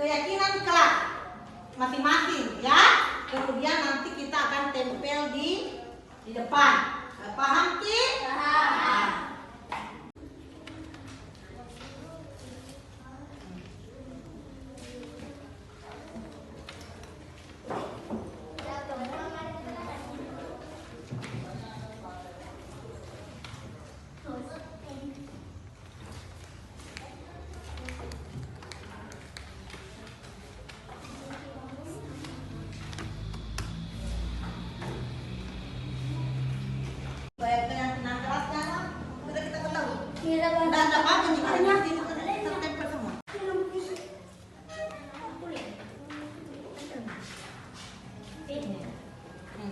keyakinan kelas masing-masing ya. Kemudian nanti kita akan tempel di depan. Paham Ki? Paham. Bayar yang tenang kerasnya lah. Kita ketahui. Dan apa penjelasannya di tertempel semua.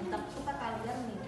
Tapi suka kalian nih.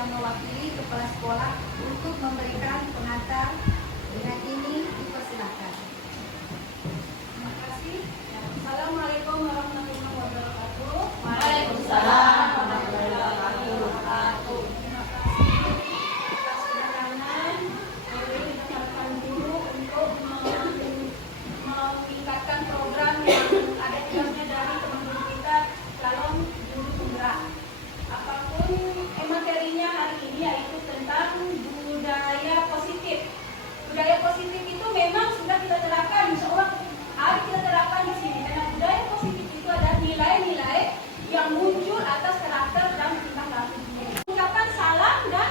Mewakili kepala sekolah untuk memberikan pengantar. Dengan ini dipersilakan. Terima kasih. Assalamualaikum warahmatullahi wabarakatuh. Waalaikumsalam warahmatullahi wabarakatuh. Terima kasih atas kedatangan. Dengarkan dulu untuk meningkatkan program yang ada di dalamnya dari teman guru kita calon guru penggerak. Apapun materinya hari ini yaitu tentang budaya positif. Budaya positif itu memang sudah kita terapkan, insya Allah harus kita terapkan di sini. Karena budaya positif itu adalah nilai-nilai yang muncul atas karakter dan tingkah laku diri. Mengucapkan salam dan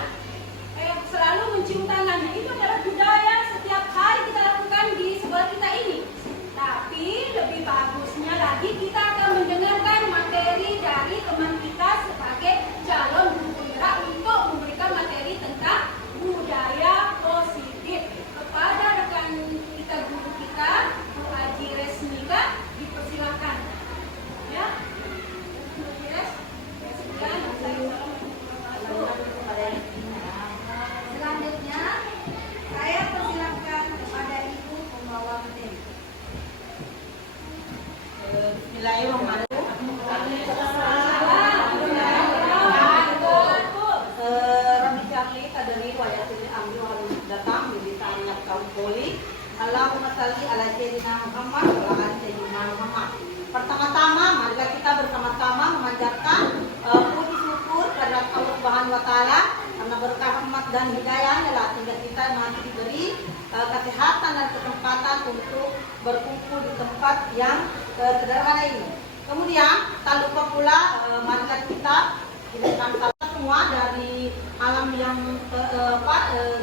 selalu mencium tangan. Nah, itu adalah budaya setiap hari kita lakukan di sekolah kita ini. Tapi lebih bagusnya lagi kita akan mendengarkan materi dari teman kita sebagai calon guru penggerak untuk memberikan materi tentang budaya positif kepada rekan kita guru kita Bu Haji Resmika, dipersilakan ya. Bu Res, sekian selanjutnya saya persilakan kepada Ibu pembawa materi. Bismillahirrahmanirrahim. Allahumma shalli ala sayyidina Muhammad wa ala sayyidina Muhammad. Pertama-tama marilah kita bersama-sama memanjatkan puji syukur kepada Allah Subhanahu wa taala karena berkah rahmat dan hidayahnya lah sehingga kita masih diberi kesehatan dan kesempatan untuk berkumpul di tempat yang sederhana ini. Kemudian tak lupa pula marilah kita hilangkan salah semua dari alam yang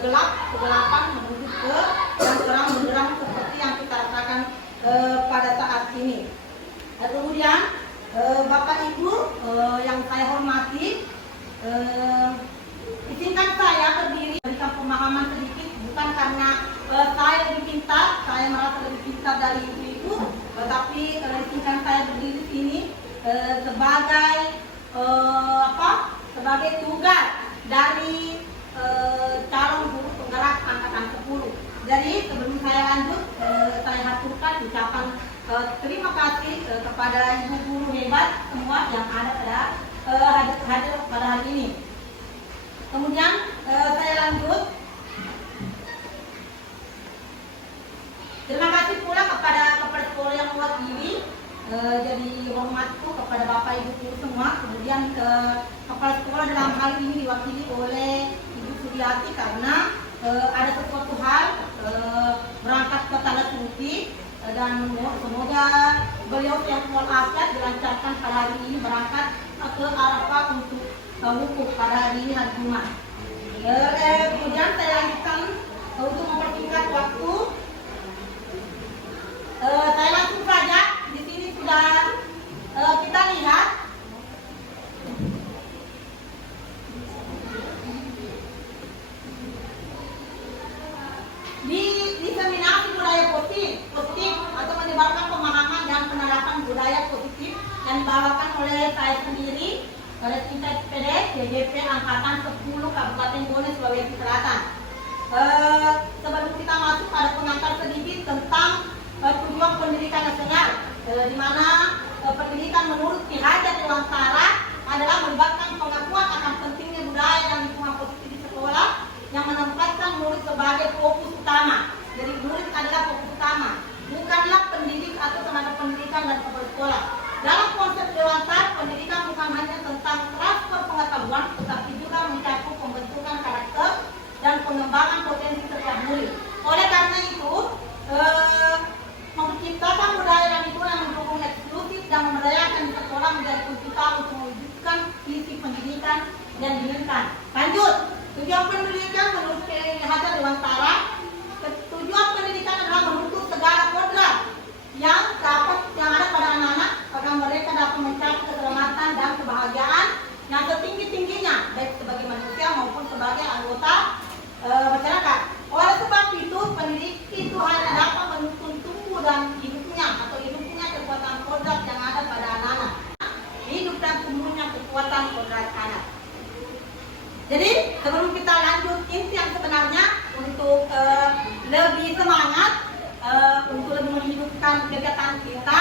gelap, kegelapan menuju ke yang terang benderang seperti yang kita rasakan pada saat ini. Kemudian Bapak Ibu yang saya hormati, izinkan saya berdiri memberikan pemahaman sedikit, bukan karena saya lebih pintar, saya merasa lebih pintar dari ibu-ibu, tetapi izinkan saya berdiri di sini sebagai sebagai tugas dari calon guru penggerak terima kasih kepada ibu guru hebat semua yang ada hadir pada hari ini. Kemudian saya lanjut. Terima kasih pula kepada kepala sekolah yang mewakili. Jadi hormatku kepada Bapak Ibu guru semua. Kemudian kepala sekolah dalam hal ini diwakili oleh Ibu Suryati karena ada sesuatu hal berangkat ke Tanah Suci dan semoga beliau yang walafiat dilancarkan pada hari ini berangkat ke Arafah untuk wukuf pada hari ini hari Jumat. Kemudian saya lanjutkan untuk mempersingkat waktu. Saya langsung saja. Di sini sudah kita lihat di diseminasi budaya positif atau menyebarkan pemahaman dan penerapan budaya positif yang dibawakan oleh saya sendiri oleh tingkat PD DJP Angkatan 10 Kabupaten Bone Sulawesi Selatan. Sebelum kita masuk pada pengantar sedikit tentang tujuan pendidikan nasional, di mana pendidikan menurut Ki Hajar Dewantara adalah melibatkan pengakuan akan pentingnya budaya dan lingkungan positif di sekolah yang menempatkan murid sebagai fokus utama. Jadi murid adalah fokus utama, bukanlah pendidik atau tenaga pendidikan dan kepala sekolah. Dalam konsep Dewantara, pendidikan bukan hanya tentang transfer pengetahuan, tetapi juga mencakup pembentukan karakter dan pengembangan potensi setiap murid. Oleh karena itu, menciptakan budaya dan lingkungan yang mendukung eksklusif dan memberdayakan di sekolah menjadi kunci untuk mewujudkan visi pendidikan yang diinginkan. Lanjut, tujuan pendidikan menurut Ki Hajar Dewantara, tujuan pendidikan adalah menuntut segala kodrat yang ada pada anak-anak agar mereka dapat mencapai keselamatan dan kebahagiaan yang setinggi-tingginya, baik sebagai manusia maupun sebagai anggota masyarakat. Oleh sebab itu, pendidik itu hanya dapat menuntun tumbuh dan hidupnya atau hidupnya kekuatan kodrat yang ada pada anak-anak. Hidup dan tumbuhnya kekuatan kodrat anak. Jadi sebelum kita lanjut inti yang sebenarnya untuk lebih semangat untuk lebih menghidupkan kegiatan kita,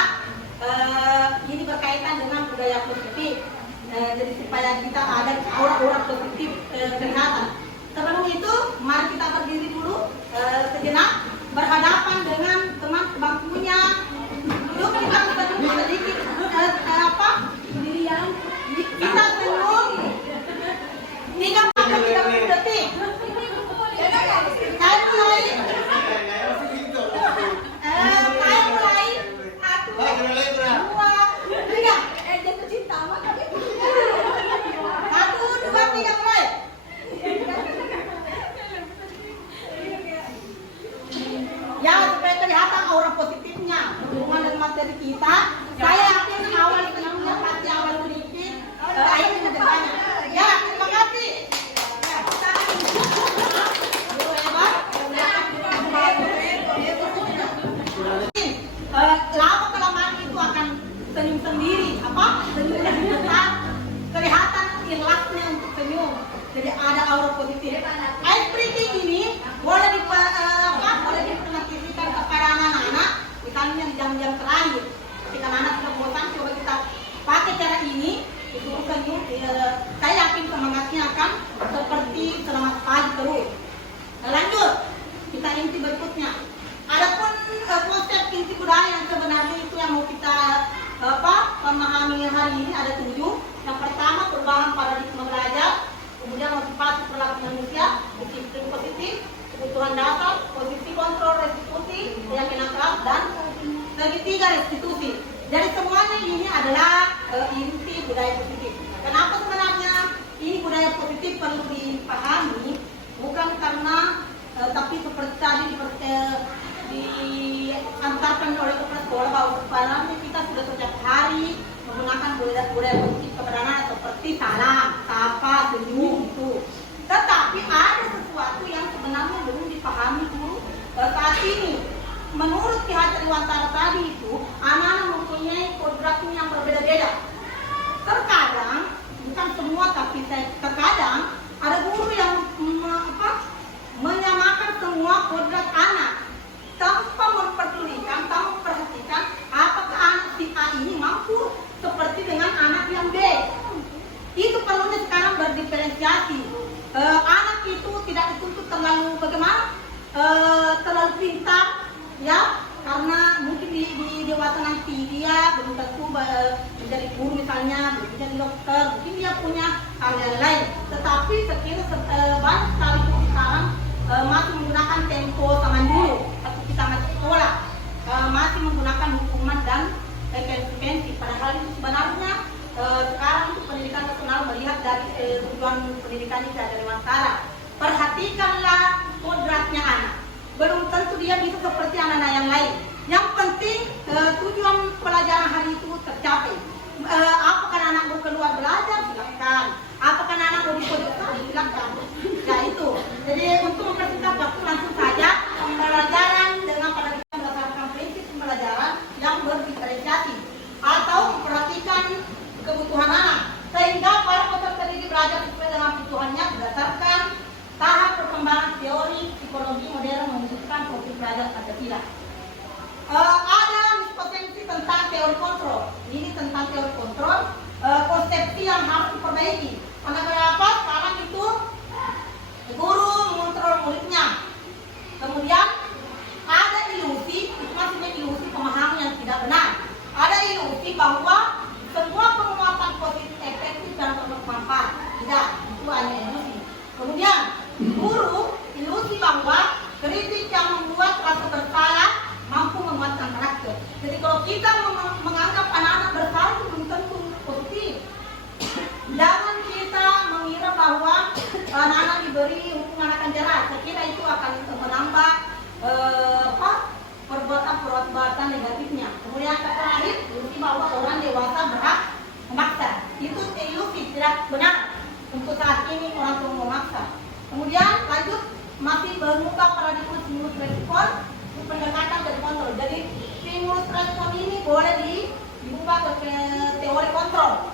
ini berkaitan dengan budaya positif. Jadi supaya kita ada aura-aura positif kelihatan. Sebelum itu, mari kita berdiri dulu sejenak, berhadapan dengan teman sebangkunya. Yuk kita sedikit pendirian. Kita senyum 30 detik. Saya mulai. Saya mulai. 1, 2, 3. Jatuh cinta mah kali. 1, 2, 3 mulai. Ya, supaya kelihatan aura positifnya hubungan dengan materi kita. Saya yakin awal senyumnya pasti awal sedikit, akhirnya kedepannya. Ya, terima kasih. Lama kelamaan itu akan senyum sendiri, senyum yang besar, kelihatan ikhlasnya untuk senyum. Jadi ada aura positif. Ice breathing ini boleh diimplementasikan kepada anak-anak, misalnya di jam-jam terakhir. Ketika anak sudah bosan, coba kita pakai cara ini, disuruh senyum. Saya yakin semangatnya akan seperti selamat pagi terus. Lanjut, kita inti berikutnya. Adapun konsep inti budaya yang sebenarnya itu yang mau kita pemahami hari ini ada 7. Yang pertama, perubahan paradigma belajar. Kemudian motivasi perilaku manusia, disiplin positif, kebutuhan dasar, posisi kontrol restitusi, keyakinan keras, dan segitiga restitusi. Jadi semuanya ini adalah inti budaya positif. Kenapa sebenarnya ini budaya positif perlu dipahami? Bukan karena tapi seperti tadi diantarkan oleh kepala sekolah bahwa sebenarnya kita sudah setiap hari menggunakan budaya positif kepada anak seperti salam, sapa, senyum itu. Tetapi ada sesuatu yang sebenarnya belum dipahami dulu saat ini. Menurut Ki Hajar Dewantara tadi itu, anak-anak mempunyai kodratnya yang berbeda-beda. Terkadang, bukan semua tapi terkadang ada guru yang menyamakan semua kodrat anak tanpa memperdulikan, tanpa memperhatikan apa diapresiasi. Anak itu tidak dituntut terlalu bagaimana, terlalu pintar, ya, karena mungkin di dewasa nanti dia belum tentu menjadi guru misalnya, belum menjadi dokter, mungkin dia punya hal yang lain. Tetapi sekiranya banyak sekali sekarang masih menggunakan tempo zaman dulu, waktu kita masih sekolah, masih menggunakan hukuman dan konsekuensi. Padahal itu sebenarnya sekarang itu pendidikan nasional melihat dari tujuan pendidikan ini dari dewasa. Perhatikanlah kodratnya anak. Belum tentu dia bisa seperti anak-anak yang lain. Yang penting tujuan pelajaran hari itu tercapai. Apakah anak mau keluar belajar? Silakan. Apakah anak mau di pojok? Silakan. Ya itu. Jadi untuk mempersingkat waktu langsung saja pembelajaran dengan paradigma berdasarkan prinsip pembelajaran yang berdiferensiasi atau memperhatikan kebutuhan anak sehingga para peserta didik belajar sesuai dengan kebutuhannya berdasarkan tahap perkembangan teori psikologi modern menunjukkan profil pelajar ada tidak. Ada miskonsensi tentang teori kontrol. Ini tentang teori kontrol, konsepsi yang harus diperbaiki. Karena berapa sekarang itu guru mengontrol muridnya. Kemudian ada ilusi, itu maksudnya ilusi pemahaman yang tidak benar. Ada ilusi bahwa semua penguatan positif efektif dan bermanfaat. Tidak, itu hanya ilusi. Kemudian guru ilusi bahwa kritik yang membuat rasa bersalah mampu menguatkan karakter. Jadi kalau kita menganggap anak-anak bersalah itu belum tentu positif. Jangan kita mengira bahwa anak-anak diberi hukuman akan jerah. Saya kira itu akan menambah perbuatan negatifnya. Kemudian terakhir, ilusi bahwa orang dewasa berhak memaksa. Itu ilusi, tidak benar. Untuk saat ini orang tua memaksa. Kemudian lanjut, masih mengubah paradigma stimulus respon pendekatan dan kontrol. Jadi stimulus respon ini boleh diubah ke teori kontrol.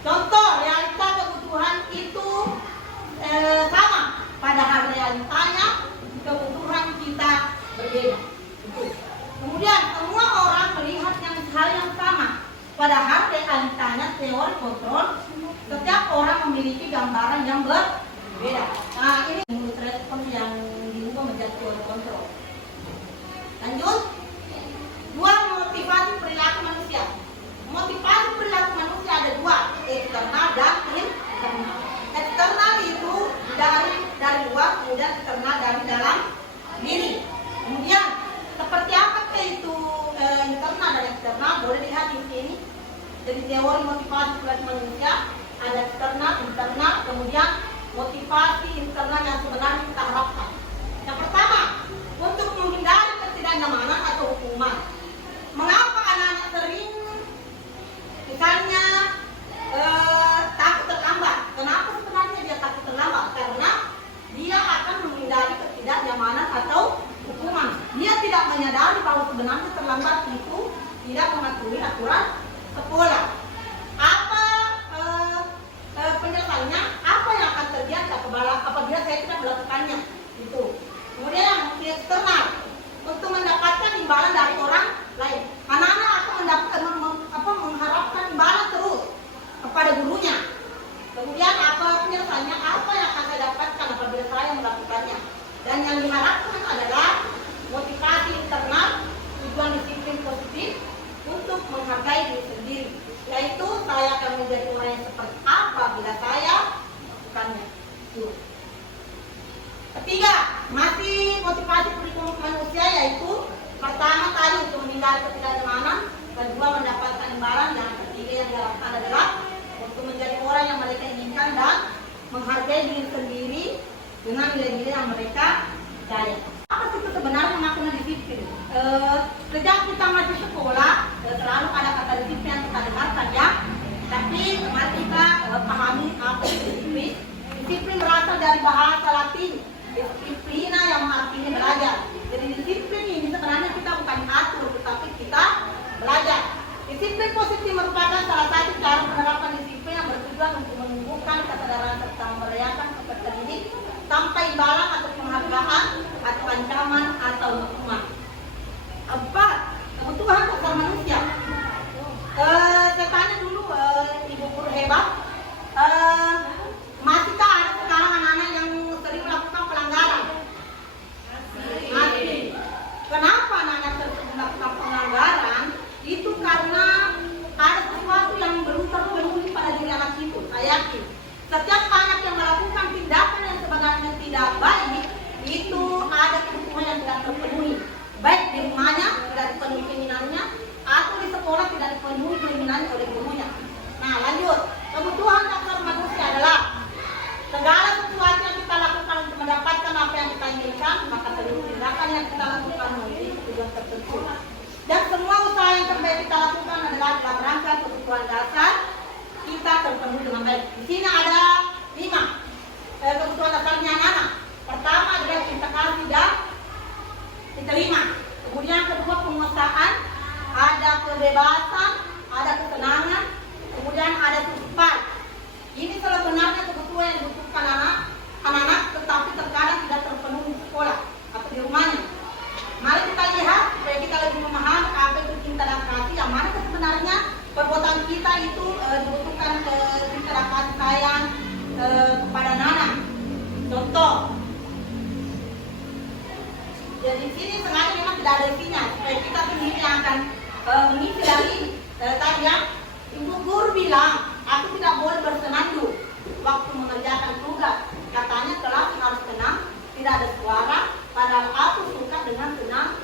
Contoh, realita kebutuhan itu sama, padahal realitanya kebutuhan kita berbeda. Kemudian semua orang melihat hal yang sama, padahal realitanya teori kontrol. Setiap orang memiliki gambaran yang berbeda. Nah, ini menurut respon yang diubah menjadi teori kontrol. Lanjut, dua motivasi perilaku manusia. Motivasi perilaku manusia ada dua, eksternal dan internal. Eksternal itu dari luar, kemudian internal dari dalam diri. Kemudian seperti apa itu internal dan eksternal? Boleh lihat di sini. Jadi teori motivasi perilaku manusia ada eksternal, internal, kemudian motivasi internal yang sebenarnya kita harapkan. Yang pertama, untuk menghindari ketidaknyamanan atau hukuman. Mengapa anak-anak sering misalnya takut terlambat? Kenapa sebenarnya dia takut terlambat? Karena dia akan menghindari ketidaknyamanan atau hukuman. Dia tidak menyadari bahwa sebenarnya terlambat itu tidak mematuhi aturan sekolah. Apa penjelasannya? Apa yang akan terjadi apabila saya tidak melakukannya? Itu. Kemudian yang eksternal, untuk mendapatkan imbalan dari orang lain. Anak-anak akan mengharapkan imbalan terus kepada gurunya. Kemudian apa penjelasannya? Apa yang akan saya dapatkan apabila saya melakukannya? Dan yang diharapkan adalah motivasi internal, tujuan disiplin positif untuk menghargai diri sendiri. Yaitu saya akan menjadi orang yang seperti apa bila saya melakukannya. Ketiga, masih motivasi perilaku manusia, yaitu pertama tadi untuk menghindari ketidaknyamanan, kedua mendapatkan imbalan, yang ketiga yang diharapkan adalah untuk menjadi orang yang mereka inginkan dan menghargai diri sendiri dengan nilai-nilai yang mereka percaya. Apa sih sebenarnya makna disiplin? Sejak kita masih sekolah selalu ada kata disiplin yang kita dengarkan, ya. Tapi mari kita pahami apa itu disiplin. Disiplin berasal dari bahasa Latin disiplina yang artinya belajar. Jadi disiplin ini sebenarnya kita bukan atur, tetapi kita belajar. Disiplin positif merupakan salah satu cara penerapan disiplin yang bertujuan untuk menumbuhkan kesadaran serta memberdayakan peserta didik tanpa imbalan atau penghargaan atau ancaman atau hukuman. Empat, kebutuhan dasar manusia. Saya tanya dulu ibu guru hebat, masih Di sini ada 5 kebutuhan dasarnya anak. Pertama adalah cinta kasih dan diterima. Kemudian kedua penguasaan, ada kebebasan, ada ketenangan, kemudian ada titipan. Ini sebenarnya kebutuhan yang dibutuhkan anak-anak, tetapi terkadang tidak terpenuhi di sekolah atau di rumahnya. Mari kita lihat supaya kita lebih memahami apa itu cinta dan kasih. Yang mana sebenarnya perbuatan kita itu dibutuhkan cinta dan kasih sayang kepada anak. Contoh, jadi di sini sengaja memang tidak ada isinya supaya kita sendiri yang akan mengisi dari tadi yang ibu guru bilang, aku tidak boleh bersenandung waktu mengerjakan tugas. Katanya kelas harus tenang, tidak ada suara, padahal aku suka dengan tenang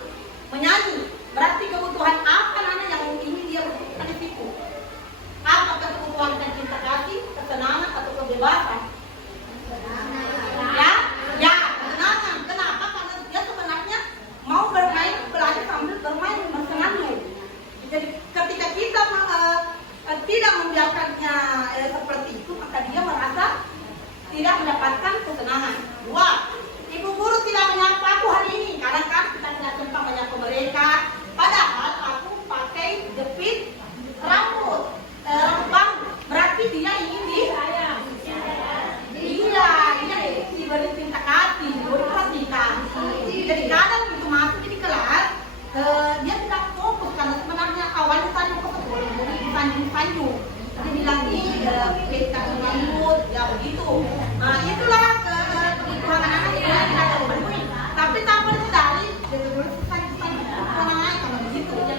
menyanyi. Berarti kebutuhan apa anak yang ingin dia butuhkan di situ? Apakah kebutuhan cinta kasih, ketenangan atau kebebasan? Ya, ketenangan. Kenapa? Karena dia sebenarnya mau bermain, belajar sambil bermain bersenandung. Jadi ketika kita tidak membiarkannya seperti itu, maka dia merasa tidak mendapatkan ketenangan. 2, ibu guru tidak menyapa aku hari ini. Kadang-kadang kita tidak sempat menyapa mereka, padahal aku pakai jepit rambut baru. Berarti dia ingin diberi cinta kasih, diberi perhatikan. Jadi kadang itu masuk di kelas, dia tidak fokus karena sebenarnya awalnya tadi fokus boleh disanjung-sanjung. Dia bilang kita rambut, ya begitu. Nah itulah kebutuhan anak-anak yang tidak terpenuhi. Tapi tanpa disadari, dia terus sanjung-sanjung orang lain kalau begitu. 3,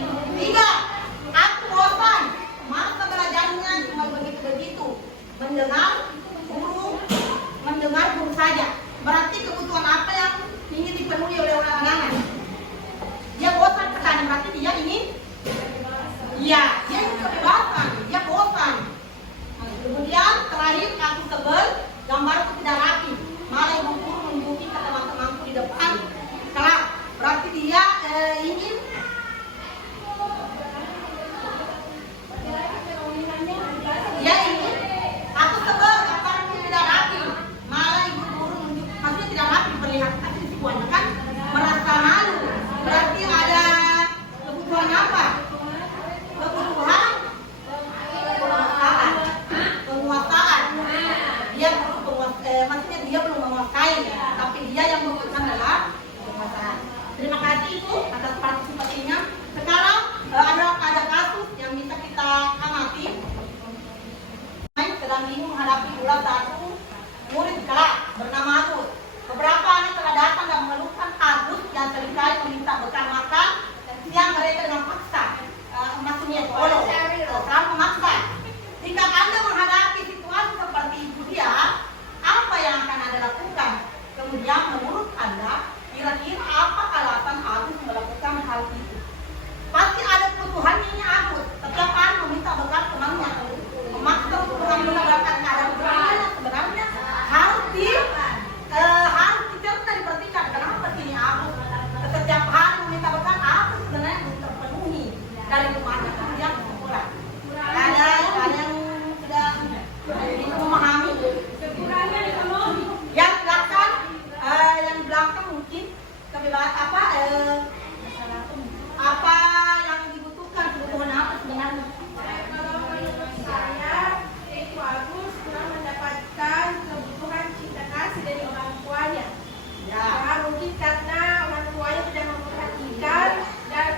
aku bosan. Masa belajarnya cuma begitu-begitu. Mendengar guru saja. Berarti kebutuhan apa yang ingin dipenuhi oleh anak-anak? Dia bosan sekali, berarti dia ingin dia ingin kebebasan, dia bosan. Kemudian terakhir aku sebel, gambarku tidak rapi. Malah ibu guru menunjuki ke teman-temanku di depan kelas. Berarti dia ingin aku sebel gambarku tidak rapi. Malah ibu guru menunjuk, maksudnya tidak rapi perlihatkan di semuanya kan merasa malu. Berarti ada kebutuhan apa? Kebutuhan penguasaan. Dia perlu maksudnya dia belum menguasai, tapi dia yang membutuhkan adalah penguasaan. Terima kasih Ibu atas partisipasinya. Sekarang ada kasus yang bisa kita amati. Sedang bingung menghadapi ulang satu murid kelas bernama Agus. Beberapa anak telah datang dan mengeluhkan Agus yang seringkali meminta bekal makan dan siang mereka dengan paksa maksudnya tolong selalu memaksa. Jika Anda menghadapi situasi seperti itu dia, apa yang akan Anda lakukan? Kemudian menurut Anda, kira-kira apa alasan Agus melakukan hal itu? Pasti ada kebutuhannya Agus. Setiap hari meminta bekal temannya, memaksa untuk mengambil bakal keadaan yang sebenarnya harus dicerna diperhatikan. Kenapa sini Agus setiap hari meminta bekal? Agus sebenarnya belum terpenuhi dari rumahnya kemudian ke sekolah. Ada yang sudah memahami. Yang belakang mungkin kebebasan apa yang dibutuhkan, kebutuhan apa sebenarnya? Kalau menurut saya, yaitu Agus kurang mendapatkan kebutuhan cinta kasih dari orang tuanya. Ya. Mungkin karena orang tuanya tidak memperhatikan dan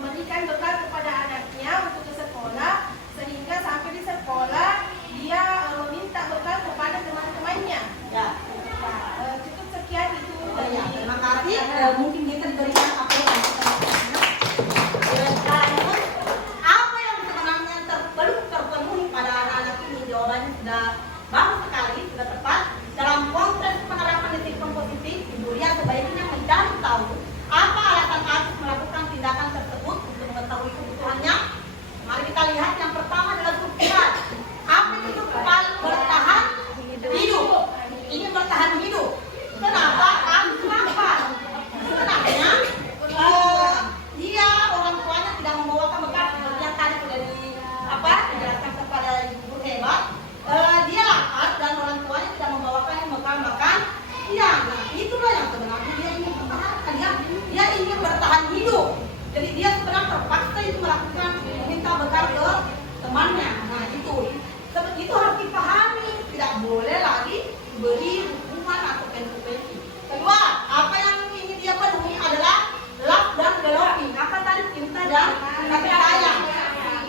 memberikan bekal kepada anaknya untuk ke sekolah, sehingga sampai di sekolah dia meminta bekal kepada teman-temannya. Ya. Cukup sekian itu. Ya, terima kasih. Mungkin kita diberikan apa yang sebenarnya belum terpenuhi pada anak-anak ini. Jawabannya sudah bagus sekali, sudah tepat. Dalam konteks penerapan disiplin positif, Ibu Lia sebaiknya mencari tahu apa alasan Agus melakukan tindakan tersebut untuk mengetahui kebutuhannya. Mari kita lihat yang pertama adalah survival. Apa itu survival? Bertahan hidup. Ini bertahan hidup. Kenapa? Agus lapar. Sebenarnya dia orang tuanya tidak membawakan bekal seperti yang tadi sudah dijelaskan kepada ibu guru hebat. Dia diberi hukuman atau penalti. Kedua, apa yang ingin dia penuhi adalah love dan developing. Apa tadi, cinta dan kasih sayang.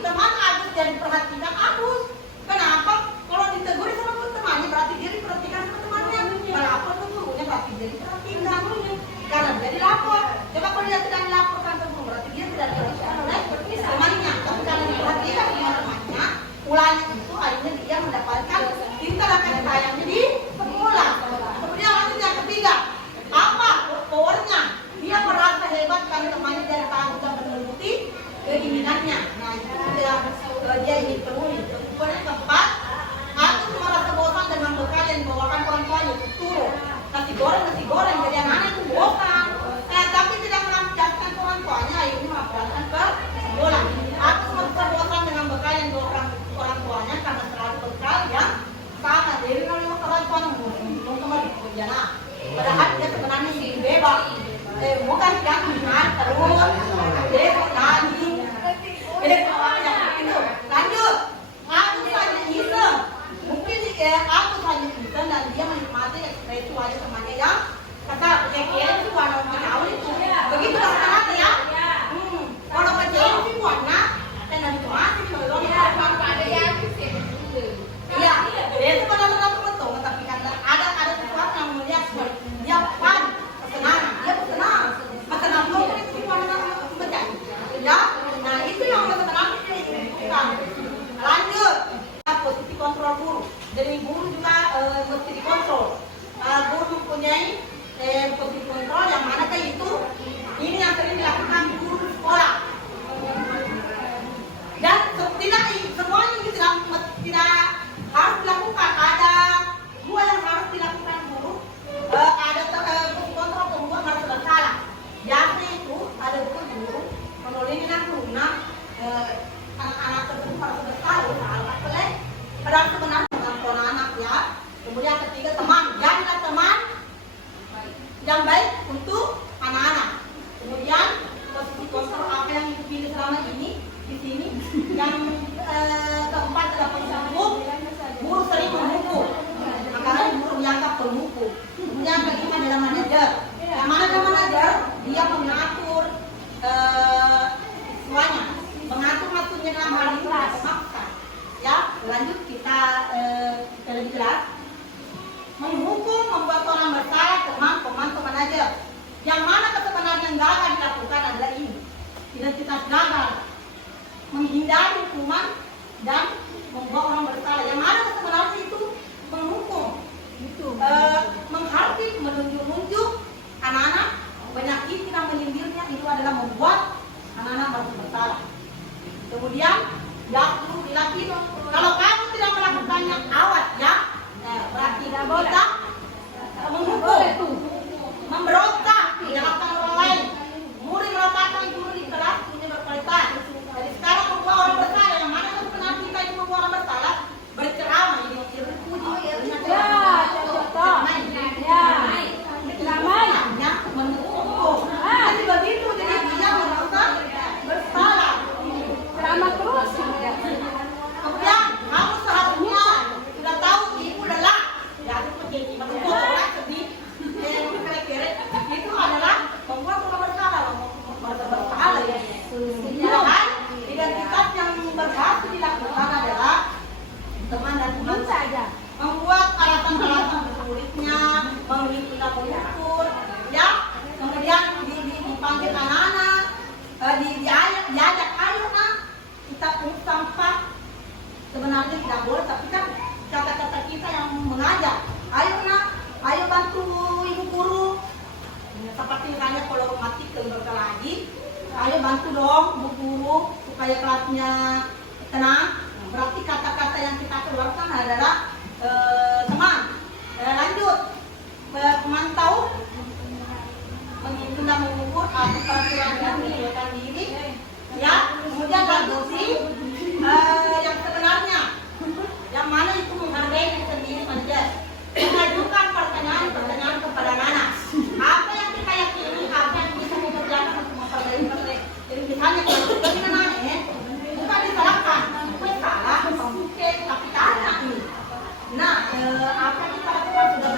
Teman Agus jadi perhatikan Agus. Kenapa? Kalau ditegur sama temannya berarti dia diperhatikan sama temannya. Melapor ke gurunya berarti dia diperhatikan. Karena dia dilapor. Coba kalau dia tidak dilaporkan ke guru berarti dia tidak diperhatikan oleh temannya. Tapi karena diperhatikan sama temannya, ulangnya itu akhirnya dia mendapatkan cinta dan kasih sayangnya di sekolah. Kemudian lanjut yang ketiga, apa powernya? Dia merasa hebat karena temannya dari tahu dan menuruti keinginannya. Nah itu dia ingin penuhi. Kemudian keempat, aku merasa bosan dengan bekal yang dibawakan orang tuanya itu turun. Nasi goreng jadi anak-anak itu bosan. Tapi tidak melanjutkan ke orang tuanya, akhirnya melaporkan ke sekolah. Aku merasa bosan dengan bekal yang dibawakan orang tuanya karena selalu bekal yang sama. Jadi kalau orang tuanya mau kembali kerja, padahal dia sebenarnya ingin bebas. Bukan yang ingat terus besok lagi. Jadi itu lanjut. Aku hanya iseng. Mungkin aku hanya iseng dan dia menikmati ekspresi wajah temannya yang kata kira itu warna tahu itu. Begitu rasa ya. Kalau kecil sih warna dan itu masih belum ada yang iya, itu benar-benar betul. Tapi karena ada sesuatu yang melihat dia pan kesenangan, dia bersenang. Kesenangan itu warna pecah. Ya, nah itu yang sebenarnya dibutuhkan. Lanjut, posisi kontrol guru. Jadi guru juga mesti dikontrol. Guru mempunyai posisi kontrol yang mana itu ini yang sering dilakukan guru di sekolah. Dan semuanya ini tidak harus dilakukan. Ada dua yang harus dilakukan guru. Ada posisi kontrol pembuat merasa bersalah. Yang itu ada guru menolak guna anak-anak tersebut merasa bersalah. Padahal sebenarnya bukan anak ya. Kemudian ketiga, teman. Jadilah teman yang baik untuk anak-anak. Kemudian posisi kontrol apa yang dipilih selama ini di sini. Yang keempat adalah posisi guru sering menghukum. Makanya guru dianggap penghukum. Kemudian kelima adalah manajer. Yang mana adalah manajer? Dia mengatur siswanya. Mengatur maksudnya dalam hal ini memaksa. Ya, lanjut kita lebih jelas. Menghukum membuat orang bersalah, pemantau manajer. Yang mana sebenarnya yang gagal dilakukan adalah ini. Identitas gagal. Menghindari hukuman dan membuat orang bersalah. Yang mana sebenarnya itu menghukum. Menghardik, menunjuk-nunjuk anak-anak, menyakiti dan menyindirnya, itu adalah membuat anak-anak merasa bersalah. Kemudian perlu dilatih. Kalau kamu tidak melakukannya, awas ya. Berarti kita menghukum, memberontak, menyalahkan orang lain. Murid merotakkan guru di kelas ini berkualitas. Jadi sekarang membuat orang bersalah, yang mana sebenarnya kita itu membuat orang bersalah, berceramah ini menghukum. Jadi begitu jadi dia merasa bersalah. Ceramah terus. Kemudian kamu seharusnya sudah tahu ibu adalah ya itu menjadi orang sedih kira-kira itu adalah membuat orang bersalah ya. Kan identitas yang berhasil dilakukan adalah teman dan teman saja. Membuat alasan-alasan muridnya, mengukur, ya. Kemudian dipanggil anak-anak, diajak ayo nak kita pungut sampah. Sebenarnya tidak boleh, tapi kan kata-kata kita yang mengajak. Ayo nak, ayo bantu ibu guru. Seperti misalnya kalau mati keluarga lagi, ayo bantu dong ibu guru supaya kelasnya tenang. Berarti kata-kata yang kita keluarkan adalah teman. Lanjut, memantau, menghitung dan mengukur peraturan yang dilakukan diri. Ya, kemudian lanjut sih yang sebenarnya, yang mana itu menghargai diri sendiri saja. Mengajukan pertanyaan kepada anak. Apa yang kita yakini, apa yang bisa mengerjakan untuk memperbaiki. Jadi misalnya kalau bagaimana bukan disalahkan, bukan salah, oke, tapi tanya nih. Nah, apa yang kita lakukan sudah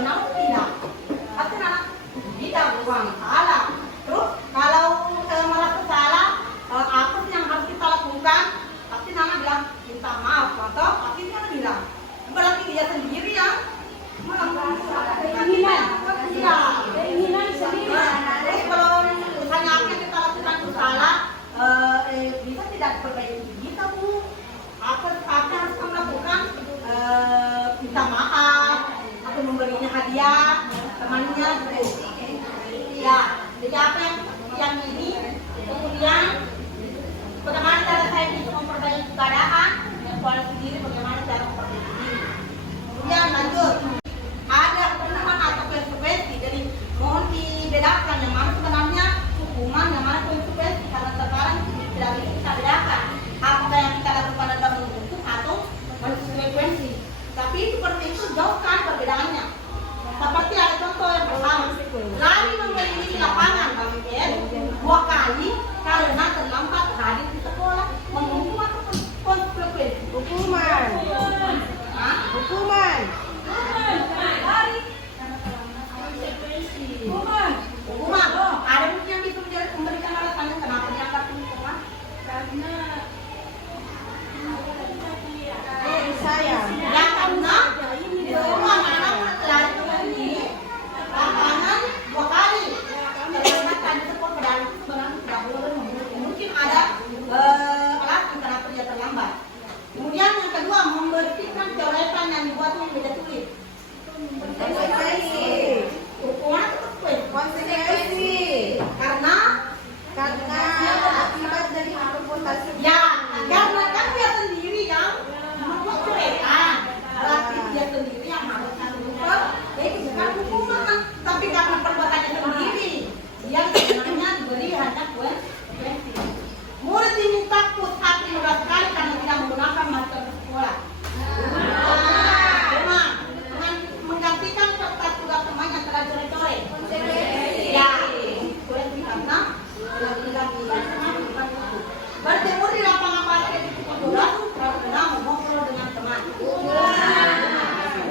dia temannya dulu. Ya, jadi apa yang ini? Kemudian bagaimana cara saya bisa memperbaiki keadaan, evaluasi sendiri bagaimana cara memperbaiki diri. Kemudian lanjut, ada hukuman atau konsekuensi. Jadi mohon dibedakan yang mana sebenarnya hukuman, yang mana konsekuensi, karena sekarang tidak bisa kita bedakan apa yang kita lakukan adalah menghukum atau konsekuensi. Tapi seperti itu jauhkan perbedaannya. Seperti ada contoh yang pertama, lari mengelilingi lapangan basket 2 kali karena terlambat hadir di sekolah, menghukum atau konsekuensi? Hukuman. Hah? Hukuman. Lari. Hukuman. Ada mungkin yang bisa memberikan alasannya kenapa diangkat hukuman? Karena Saya. Ya karena semua anak lari mengelilingi lapangan 2 kali. Karena tadi sekolah pedang itu sebenarnya tidak boleh menghukum. Mungkin ada alasan kenapa dia terlambat. Kemudian yang kedua, membersihkan coretan yang dibuatnya beda tulis. Konsekuensi. Hukuman atau Konsekuensi. karena Akibat dari transportasi. ya karena kan dia sendiri yang membuat coretan, berarti dia sendiri yang harusnya berubah. Jadi bukan hukuman, tapi karena perbuatannya sendiri dia sebenarnya diberi hanya konsekuensi. Murid diminta pusat 15 kali karena tidak menggunakan masker di sekolah. Memang dengan menggantikan kertas tugas teman yang telah coret-coret. Ya, konsekuensi karena berjemur di lapangan basket di sekolah karena mengobrol dengan teman.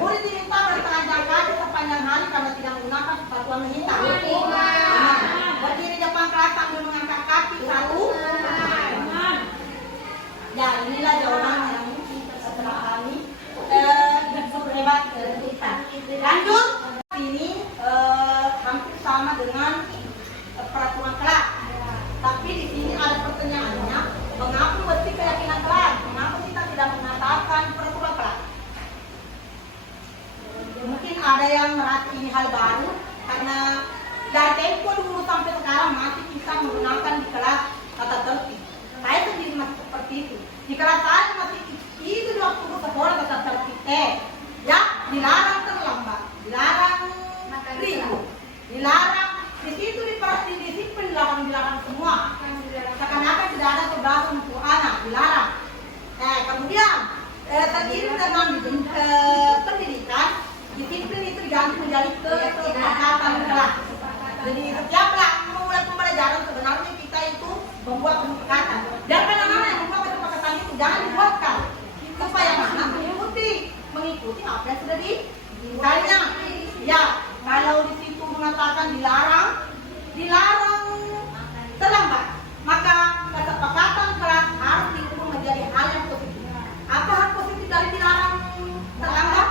Murid diminta bertelanjang kaki sepanjang hari karena tidak menggunakan sepatu warna hitam. Berdiri depan kelas sambil mengangkat kaki satu. Ya, inilah jawaban yang setelah kami berhebat kita. Lanjut, ini hampir sama dengan peraturan kelas. Tapi di sini ada pertanyaannya, mengapa mesti keyakinan kelas? Mengapa kita tidak mengatakan peraturan kelas? Mungkin ada yang merasa ini hal baru karena dari tempo dulu sampai sekarang masih kita menggunakan di kelas tata tertib. Saya sendiri masih seperti itu. Di kelas saya masih itu di waktu sekolah tata tertib ya, dilarang terlambat, dilarang ribut, dilarang di situ di disiplin, dilarang semua. Seakan-akan tidak ada kebebasan untuk anak, dilarang. Kemudian seiring dengan pendidikan, disiplin itu diganti menjadi kesepakatan kelas. Jadi setiap kelas memulai pembelajaran sebenarnya kita itu membuat kesepakatan. Dan anak-anak yang membuat kesepakatan itu jangan dibuatkan supaya anak mengikuti apa yang sudah misalnya. Ya, kalau di situ mengatakan dilarang terlambat, maka kesepakatan kelas harus diubah menjadi hal yang positif. Apa hal positif dari dilarang terlambat?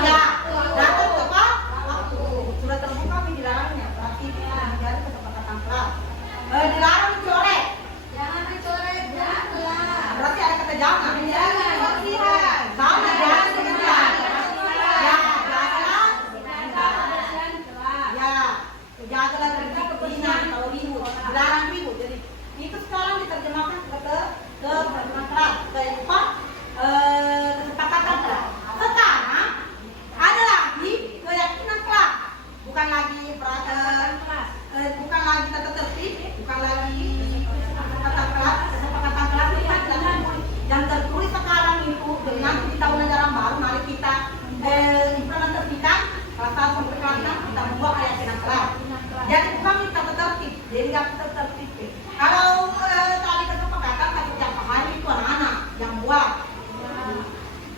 Ya, datang tepat waktu. Sudah terbuka dilarangnya, berarti itu menjadi kesepakatan kelas. Dilarang coret. jangan dicoret, janganlah. Berarti ada kata jangan. Sama jangan sebentar. Ya, janganlah. Ya, jagalah kedisiplinan kalau ribut, dilarang ribut. Jadi itu sekarang diterjemahkan ke peraturan kelas. Keempat, kesepakatan kelas. Sekarang ada lagi keyakinan kelas, bukan lagi bukan lagi tata tertib, bukan lagi kesepakatan kelas yang tertulis sekarang itu. Nanti di tahun ajaran baru mari kita implementasikan kelas 1 sampai kelas 6 kita membuat keyakinan kelas. Jadi bukan tata tertib, jadi nggak tata tertib. Kalau tadi kesepakatan satu tiap hari itu anak-anak yang buat.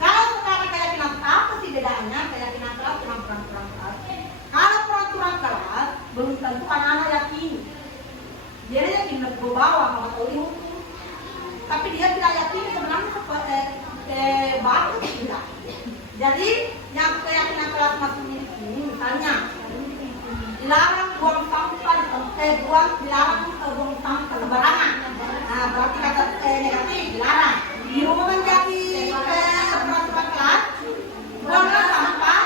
Kalau sekarang keyakinan apa sih bedanya keyakinan kelas dengan peraturan kelas? Kalau peraturan kelas belum tentu anak-anak yakin. Dia yakin ke bawah mau tahu hukum, tapi dia tidak yakin sebenarnya bagus tidak. Jadi yang keyakinan kelas masuk ini misalnya dilarang buang sampah dilarang buang sampah sembarangan. Nah, berarti kata negatif dilarang. Dirubah menjadi peraturan kelas buanglah sampah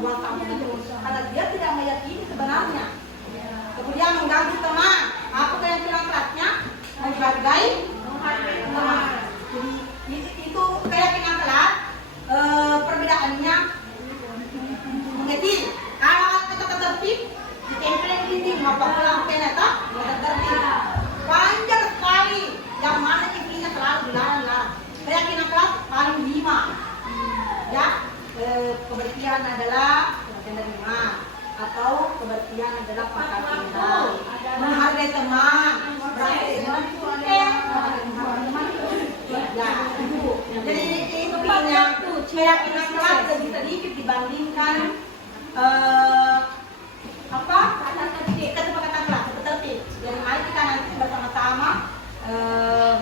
membuang tamu itu karena dia tidak meyakini sebenarnya. Kemudian mengganggu teman, apa keyakinan kelasnya? Menghargai teman. Jadi itu keyakinan kelas. Perbedaannya mengetil. Kalau kata tertib ditempelin dinding, apapun lampu ternyata tertib. Panjang sekali, yang mana intinya selalu dilarang-larang. Keyakinan kelas paling 5. Ya, kebersihan adalah dari iman, atau kebersihan adalah pakar cinta. Menghargai teman, berarti ya, jadi intinya keyakinan kelas lebih sedikit dibandingkan kesepakatan kelas tertib. Jadi mari kita nanti bersama-sama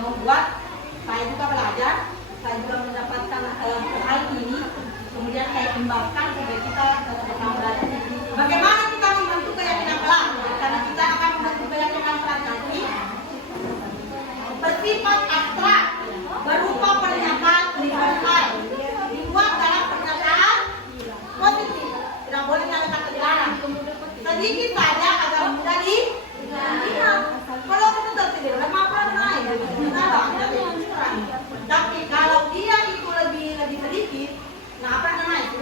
membuat. Saya juga belajar, saya juga mendapatkan hal ini, kemudian saya kembangkan supaya kita bersama belajar. Bagaimana kita membantu keyakinan kelas? Karena kita akan membantu keyakinan kelas nanti bersifat abstrak, berupa pernyataan universal, dibuat dalam pernyataan positif, tidak boleh ada kata dilarang. Sedikit saja agar mudah dilihat. Kalau kita tertib, apa naik? Tapi kalau dia itu lebih sedikit, nah apa naik?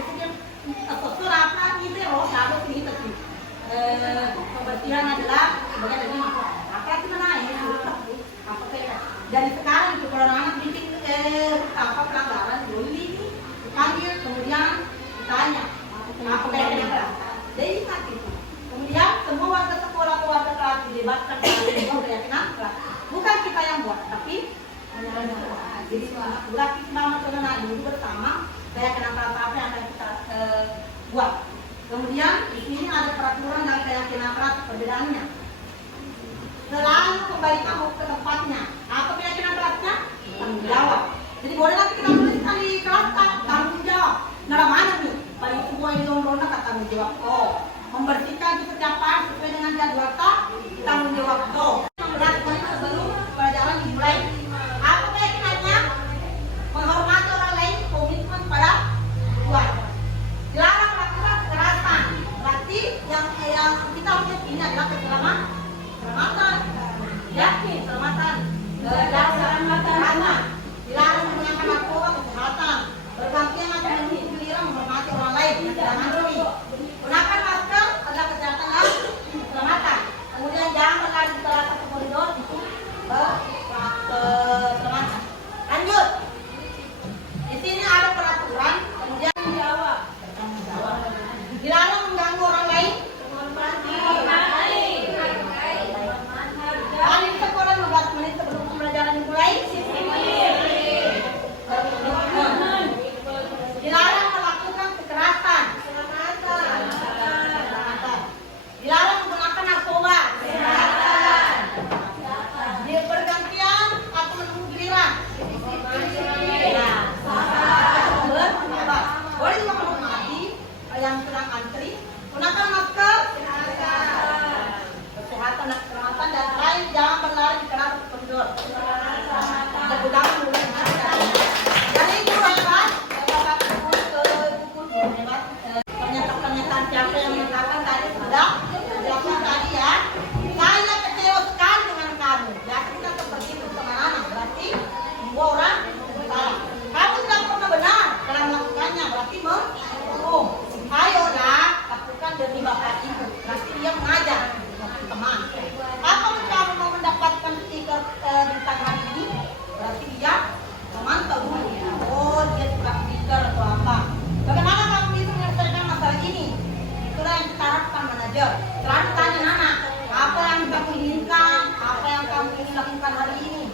Struktur apa itu harus ini. Kebersihan adalah bagian dari apa itu naik? Apa kayak dari sekarang itu kalau anak bikin pelanggaran dulu ini dipanggil, kemudian ditanya apa kayak jadi sakit. Kemudian semua warga sekolah kelas didebatkan tentang keyakinan kelas. Bukan kita yang buat, tapi jadi berarti selama mengenal dulu bersama keyakinan kelas apa yang akan kita buat. Kemudian di sini ada peraturan dan keyakinan kelas perbedaannya. Selalu kembali kamu ke tempatnya. Apa keyakinan kelasnya? Tanggung jawab. Jadi boleh nanti kita tuliskan di kelas tanggung jawab. Nah mana nih? Paling semua ini ronda kata tanggung jawab. Oh, membersihkan di setiap hari sesuai dengan jadwal tanggung jawab. Oh, menit sebelum pelajaran dimulai. Apa keyakinannya? Menghormati orang lain, komitmen pada Tuhan. Dilarang melakukan kekerasan. Berarti yang kita harus ini adalah keselamatan, yakin keselamatan, keselamatan. Dilarang menggunakan narkoba, kesehatan. Bergantian atau menutup giliran menghormati orang lain, jangan demi. Gunakan masker adalah kesehatan dan keselamatan. Kemudian jangan berlari di salah satu koridor itu keselamatan. Lanjut. Di sini ada peraturan, kemudian jawab. Dilarang mengganggu orang lain. Balik sekolah 15 menit sebelum pembelajaran dimulai. Dilarang melakukan kekerasan. Dilarang menggunakan narkoba. Dia bergantian atau menunggu giliran. Boleh juga menghormati yang sedang antri. Gunakan masker. Kesehatan dan keselamatan dan lain, jangan berlari di kelas koridor. Jangan mulai. Jadi guru hebat, pernyataan siapa yang mengatakan tadi sudah dijelaskan tadi ya. Saya kecewa sekali dengan kamu. Ya kita seperti itu teman-teman. Berarti semua orang salah. Kamu tidak pernah benar dalam melakukannya. Berarti membohong. Ayo dah lakukan demi bapak ibu. Berarti dia mengajar teman. Apa kamu mau mendapatkan stiker bintang hari ini? Berarti dia memantau dulu. Oh dia suka stiker atau apa? Bagaimana kamu bisa menyelesaikan masalah ini? Itulah yang kita harapkan manajer. Selalu tanya Nana, apa yang kamu inginkan? Apa yang kamu ingin lakukan hari ini?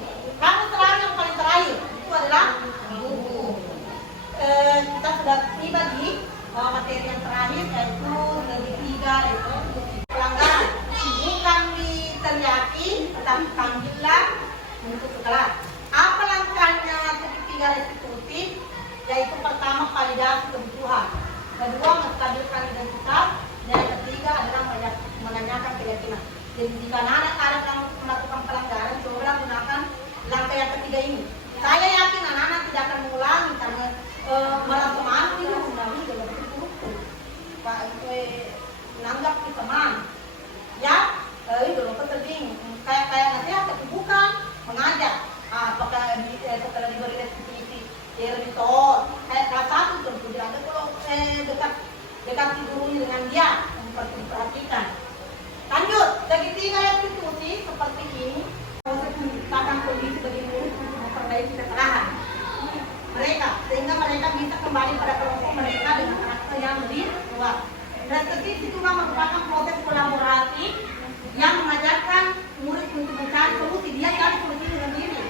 Kamu selalu yang paling terakhir. Itu adalah buku. Kita sudah tiba di materi yang terakhir, yaitu lebih 3, yaitu pelanggaran. Bukan diteriaki, tetapi panggillah untuk kelas. Apa langkahnya ketiga restitutif? Yaitu pertama validasi kebutuhan, kedua menstabilkan identitas, dan yang ketiga adalah menanyakan keyakinan. Jadi jika anak ada yang melakukan pelanggaran, coba gunakan langkah yang ketiga ini. Saya yakin anak-anak tidak akan mengulangi karena merasa malu itu. menanggap di teman. Ya, itu loh penting. Kayak nasihat tapi bukan mengajak. Apakah setelah diberi restitusi editor kayak kelas 1 tentu tidak ada kalau dekati gurunya dengan dia memperhatikan. Lanjut, bagi 3 restitusi seperti ini proses menciptakan kondisi bagi guru untuk memperbaiki kesalahan mereka sehingga mereka bisa kembali pada kelompok mereka dengan karakter yang lebih kuat. Restitusi juga merupakan proses kolaborasi yang mengajarkan murid untuk mencari solusi. Dia cari solusi sendiri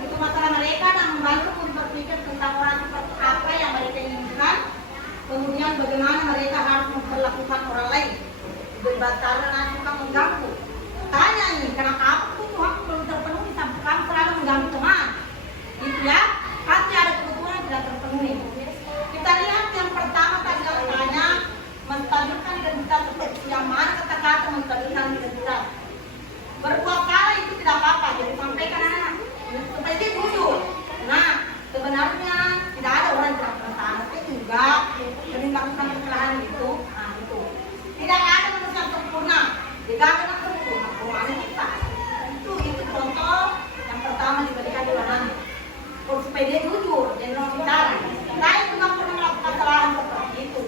untuk masalah mereka dan membantu untuk berpikir tentang orang seperti apa yang mereka inginkan. Kemudian bagaimana mereka harus memperlakukan orang lain berdasarkan dan suka mengganggu. Tanya nih, kenapa apa tuh Tuhan belum terpenuhi sampai kamu selalu mengganggu teman? Gitu ya, pasti ada kebutuhan yang tidak terpenuhi. Kita lihat yang pertama tadi tanya menstabilkan identitas seperti yang mana kata-kata menstabilkan identitas. Berbuat salah itu tidak apa-apa, jadi sampaikan anak supaya dia jujur. Nah, sebenarnya tidak ada orang yang tidak bersalah, tapi juga sering melakukan kesalahan itu. Nah, itu tidak ada manusia yang sempurna. Jika ada yang sempurna, kemana kita? Itu contoh yang pertama diberikan di mana supaya dia jujur, dia mau bicara. Saya juga pernah melakukan kesalahan seperti itu.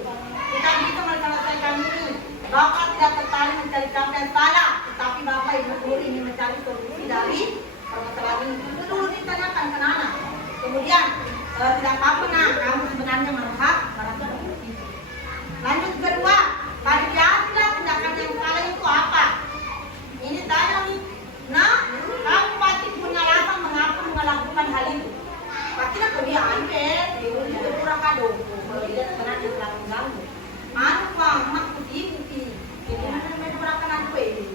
Kita bisa menyelesaikan ini. Bapak tidak tertarik mencari siapa yang salah, tetapi Bapak Ibu guru ini mencari solusi dari permasalahan ini. Itu dulu ditanyakan ke anak. Kemudian tidak apa-apa nah, kamu sebenarnya marah seperti itu. Lanjut kedua, variasilah tindakan yang salah itu apa? Ini tanya nih. Nah, kamu pasti punya alasan mengapa melakukan hal itu. Pasti nak dia aneh, dia kurang kado. Dia sebenarnya telah mengganggu. Anu bang, maksud ibu ini namanya perakan ini.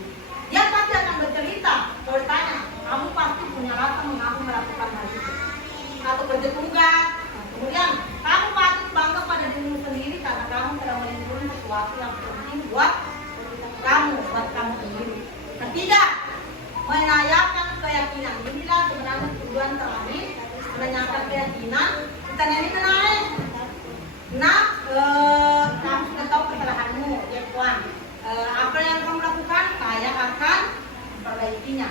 Dia pasti akan bercerita. Kalau ditanya, kamu pasti punya alasan mengapa melakukan hal itu. Atau kerja tugas. Kemudian kamu patut bangga pada dirimu sendiri karena kamu telah melindungi sesuatu yang penting buat kamu sendiri. Ketiga, menanyakan keyakinan. Inilah sebenarnya tujuan terakhir menanyakan keyakinan. Kita nyanyikan naik. Nah, kamu sudah tahu kesalahanmu, ya Tuhan. Apa yang kamu lakukan, saya akan memperbaikinya.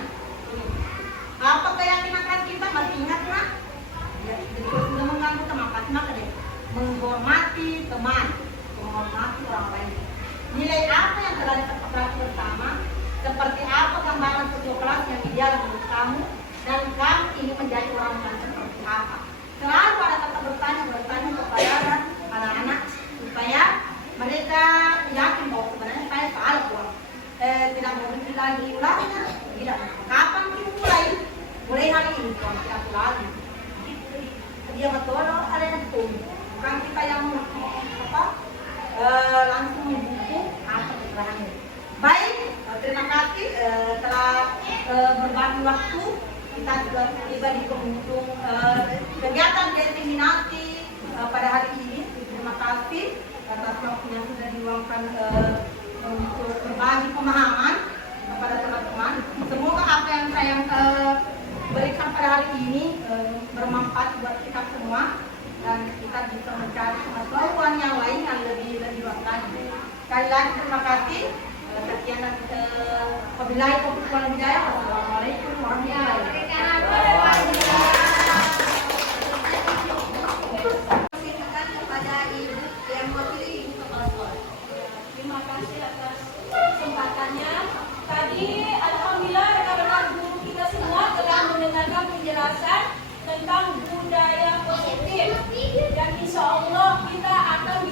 Apa keyakinan kita masih ingat kan? Ya, jadi kalau sudah mengganggu teman, pasti maka deh menghormati teman, menghormati orang lain. Nilai apa yang telah disepakati bersama? Seperti apa gambaran sebuah kelas yang ideal menurut kamu? Dan kamu ini menjadi orang yang seperti apa? Selalu ada kata bertanya kepada anak-anak supaya mereka yakin bahwa sebenarnya saya salah Tuhan. Tidak mau lagi ulangnya, tidak. Kapan kita mulai hari ini Tuhan tidak lagi. Dia betul ada yang tunggu. Bukan kita yang langsung membuku apa kesalahannya. Baik, terima kasih telah berbagi waktu. Kita sudah tiba di penghujung kegiatan diseminasi pada hari ini. Terima kasih atas waktu yang sudah diluangkan untuk berbagi pemahaman kepada teman-teman. Semoga apa yang saya berikan pada hari ini bermanfaat buat kita semua dan kita bisa mencari pengetahuan yang lain yang lebih luas lagi. Sekali lagi terima kasih. Sekian dan wabillahi taufiq wal hidayah. Wassalamualaikum warahmatullahi wabarakatuh. Terima kasih atas kesempatannya. Tadi alhamdulillah rekan-rekan guru kita semua telah mendengarkan penjelasan tentang budaya positif dan insya Allah kita akan